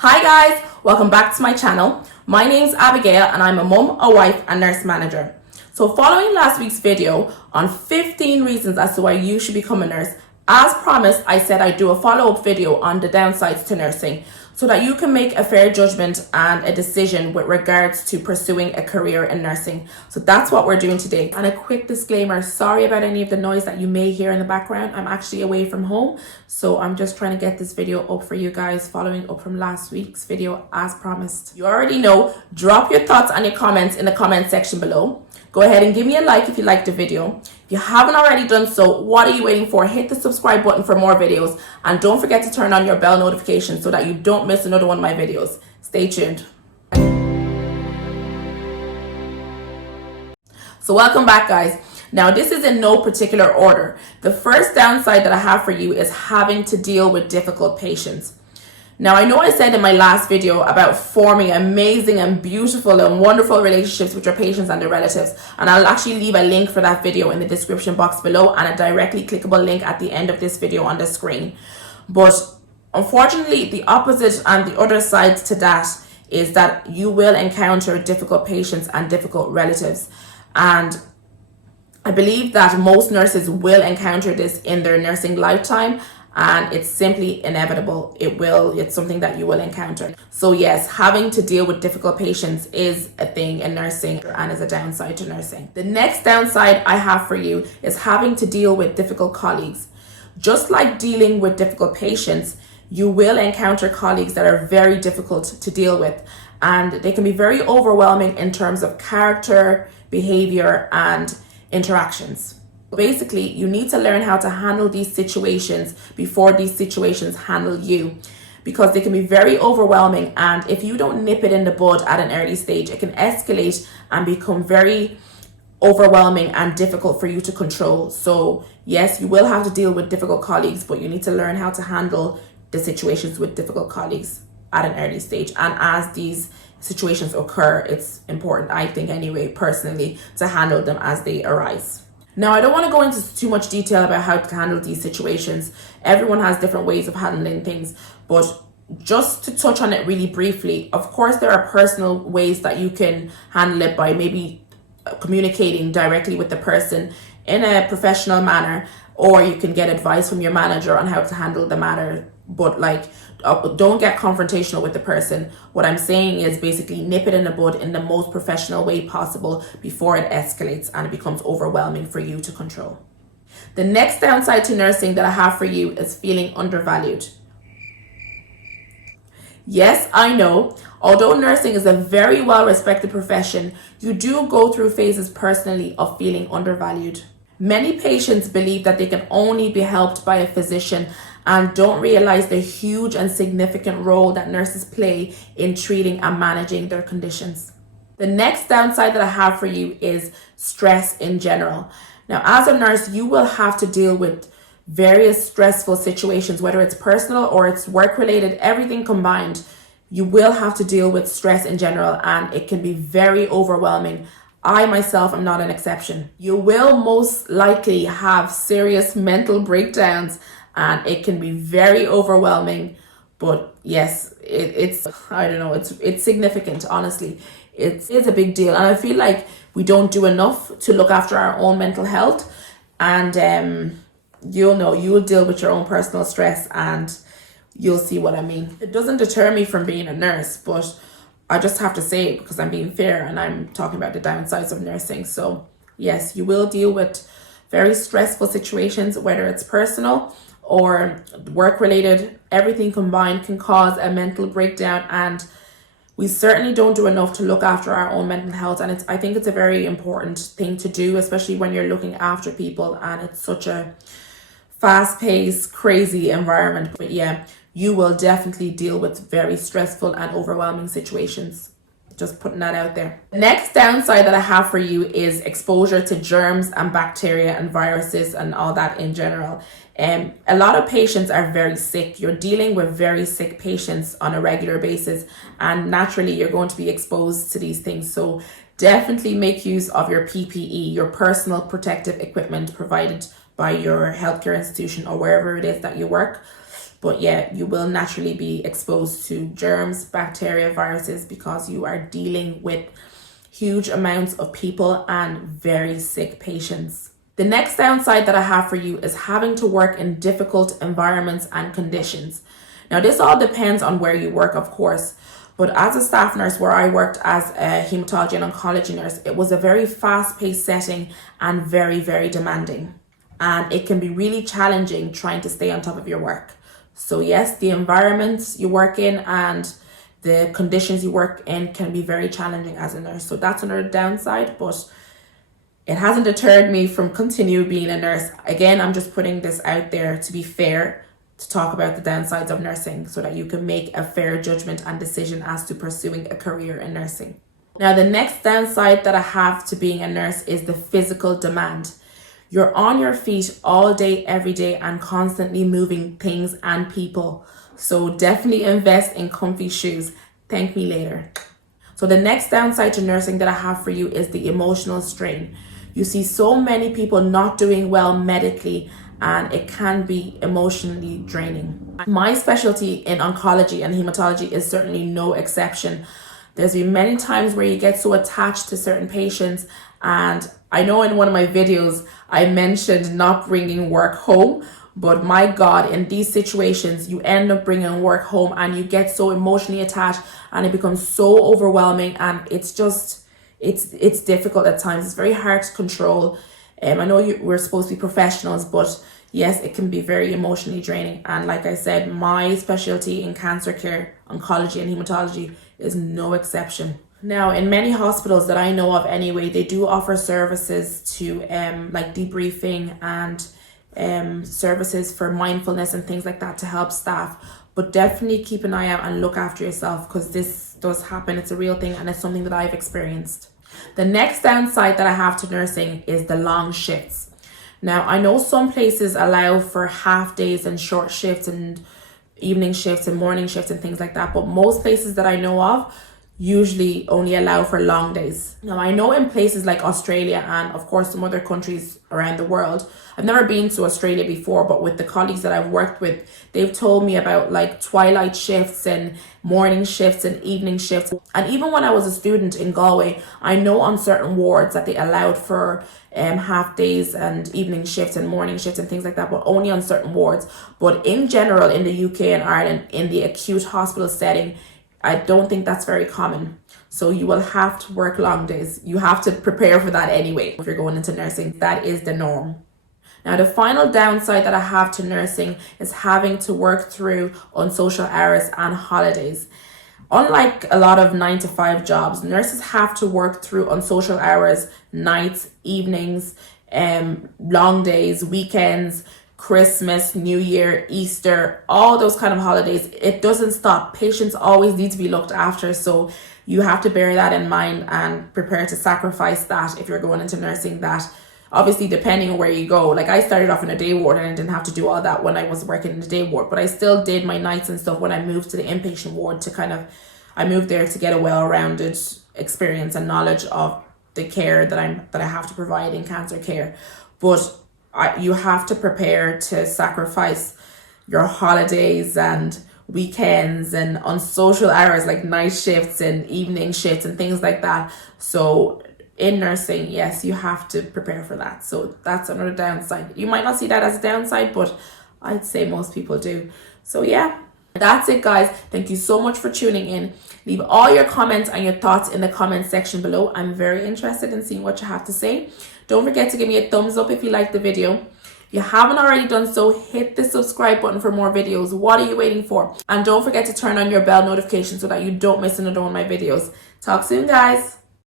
Hi guys, welcome back to my channel. My name's Abigail and I'm a mum, a wife and nurse manager. So following last week's video on 15 reasons as to why you should become a nurse, as promised I said I'd do a follow-up video on the downsides to nursing so that you can make a fair judgment and a decision with regards to pursuing a career in nursing. So that's what we're doing today. And a quick disclaimer, sorry about any of the noise that you may hear in the background. I'm actually away from home, so I'm just trying to get this video up for you guys, following up from last week's video as promised. You already know, drop your thoughts and your comments in the comment section below. Go ahead and give me a like if you liked the video. If you haven't already done so, what are you waiting for? Hit the subscribe button for more videos and don't forget to turn on your bell notification so that you don't miss another one of my videos. Stay tuned. So welcome back guys. Now this is in no particular order. The first downside that I have for you is having to deal with difficult patients. Now, I know I said in my last video about forming amazing and beautiful and wonderful relationships with your patients and their relatives. And I'll actually leave a link for that video in the description box below and a directly clickable link at the end of this video on the screen. But unfortunately, the opposite and the other side to that is that you will encounter difficult patients and difficult relatives. And I believe that most nurses will encounter this in their nursing lifetime. And it's simply inevitable. It's something that you will encounter. So yes, having to deal with difficult patients is a thing in nursing and is a downside to nursing. The next downside I have for you is having to deal with difficult colleagues. Just like dealing with difficult patients, you will encounter colleagues that are very difficult to deal with. And they can be very overwhelming in terms of character, behavior, and interactions. Basically, you need to learn how to handle these situations before these situations handle you, because they can be very overwhelming, and if you don't nip it in the bud at an early stage, it can escalate and become very overwhelming and difficult for you to control. So yes, you will have to deal with difficult colleagues, but you need to learn how to handle the situations with difficult colleagues at an early stage. And as these situations occur, it's important, I think anyway, personally, to handle them as they arise. Now, I don't want to go into too much detail about how to handle these situations. Everyone has different ways of handling things, but just to touch on it really briefly, of course, there are personal ways that you can handle it by maybe communicating directly with the person in a professional manner, or you can get advice from your manager on how to handle the matter. But don't get confrontational with the person. What I'm saying is basically nip it in the bud in the most professional way possible before it escalates and it becomes overwhelming for you to control. The next downside to nursing that I have for you is feeling undervalued. Yes, I know, although nursing is a very well-respected profession, you do go through phases personally of feeling undervalued. Many patients believe that they can only be helped by a physician and don't realize the huge and significant role that nurses play in treating and managing their conditions. The next downside that I have for you is stress in general. Now, as a nurse, you will have to deal with various stressful situations, whether it's personal or it's work-related, everything combined. You will have to deal with stress in general, and it can be very overwhelming. I myself am not an exception. You will most likely have serious mental breakdowns, and it can be very overwhelming. But yes, it's significant, honestly. It's a big deal, and I feel like we don't do enough to look after our own mental health. And you'll deal with your own personal stress, and you'll see what I mean. It doesn't deter me from being a nurse, but I just have to say it because I'm being fair and I'm talking about the downsides of nursing. So yes, you will deal with very stressful situations, whether it's personal or work-related. Everything combined can cause a mental breakdown, and we certainly don't do enough to look after our own mental health. And I think it's a very important thing to do, especially when you're looking after people and it's such a fast-paced, crazy environment. But yeah, you will definitely deal with very stressful and overwhelming situations. Just putting that out there. The next downside that I have for you is exposure to germs and bacteria and viruses and all that in general. A lot of patients are very sick. You're dealing with very sick patients on a regular basis, and naturally you're going to be exposed to these things. So definitely make use of your PPE, your personal protective equipment provided by your healthcare institution or wherever it is that you work. But yeah, you will naturally be exposed to germs, bacteria, viruses, because you are dealing with huge amounts of people and very sick patients. The next downside that I have for you is having to work in difficult environments and conditions. Now, this all depends on where you work, of course, but as a staff nurse where I worked as a hematology and oncology nurse, it was a very fast-paced setting and very, very demanding. And it can be really challenging trying to stay on top of your work. So yes, the environments you work in and the conditions you work in can be very challenging as a nurse. So that's another downside, but it hasn't deterred me from continue being a nurse. Again, I'm just putting this out there to be fair, to talk about the downsides of nursing so that you can make a fair judgment and decision as to pursuing a career in nursing. Now, the next downside that I have to being a nurse is the physical demand. You're on your feet all day, every day, and constantly moving things and people. So definitely invest in comfy shoes. Thank me later. So the next downside to nursing that I have for you is the emotional strain. You see so many people not doing well medically, and it can be emotionally draining. My specialty in oncology and hematology is certainly no exception. There's been many times where you get so attached to certain patients, and I know in one of my videos I mentioned not bringing work home, but my God, in these situations, you end up bringing work home and you get so emotionally attached and it becomes so overwhelming, and it's just, it's difficult at times. It's very hard to control. I know we're supposed to be professionals, but yes, it can be very emotionally draining. And like I said, my specialty in cancer care, oncology and hematology is no exception. Now, in many hospitals that I know of anyway, they do offer services to like debriefing and services for mindfulness and things like that to help staff. But definitely keep an eye out and look after yourself, because this does happen. It's a real thing and it's something that I've experienced. The next downside that I have to nursing is the long shifts. Now, I know some places allow for half days and short shifts and evening shifts and morning shifts and things like that, but most places that I know of usually only allow for long days. Now, I know in places like Australia and of course some other countries around the world, I've never been to Australia before, but with the colleagues that I've worked with, they've told me about like twilight shifts and morning shifts and evening shifts. And even when I was a student in Galway, I know on certain wards that they allowed for half days and evening shifts and morning shifts and things like that, but only on certain wards. But in general, in the UK and Ireland, in the acute hospital setting, I don't think that's very common. So you will have to work long days. You have to prepare for that anyway. If you're going into nursing, that is the norm. Now, the final downside that I have to nursing is having to work through unsocial hours and holidays. Unlike a lot of 9-to-5 jobs, nurses have to work through unsocial hours, nights, evenings, long days, weekends, Christmas, New Year, Easter, all those kind of holidays. It doesn't stop. Patients always need to be looked after. So you have to bear that in mind and prepare to sacrifice that if you're going into nursing. That obviously depending on where you go. Like I started off in a day ward and I didn't have to do all that when I was working in the day ward, but I still did my nights and stuff when I moved to the inpatient ward I moved there to get a well-rounded experience and knowledge of the care that I have to provide in cancer care. But you have to prepare to sacrifice your holidays and weekends and unsocial hours like night shifts and evening shifts and things like that. So in nursing, yes, you have to prepare for that. So that's another downside. You might not see that as a downside, but I'd say most people do. So yeah, that's it, guys. Thank you so much for tuning in. Leave all your comments and your thoughts in the comment section below. I'm very interested in seeing what you have to say. Don't forget to give me a thumbs up if you liked the video. If you haven't already done so, hit the subscribe button for more videos. What are you waiting for? And don't forget to turn on your bell notification so that you don't miss another one of my videos. Talk soon, guys.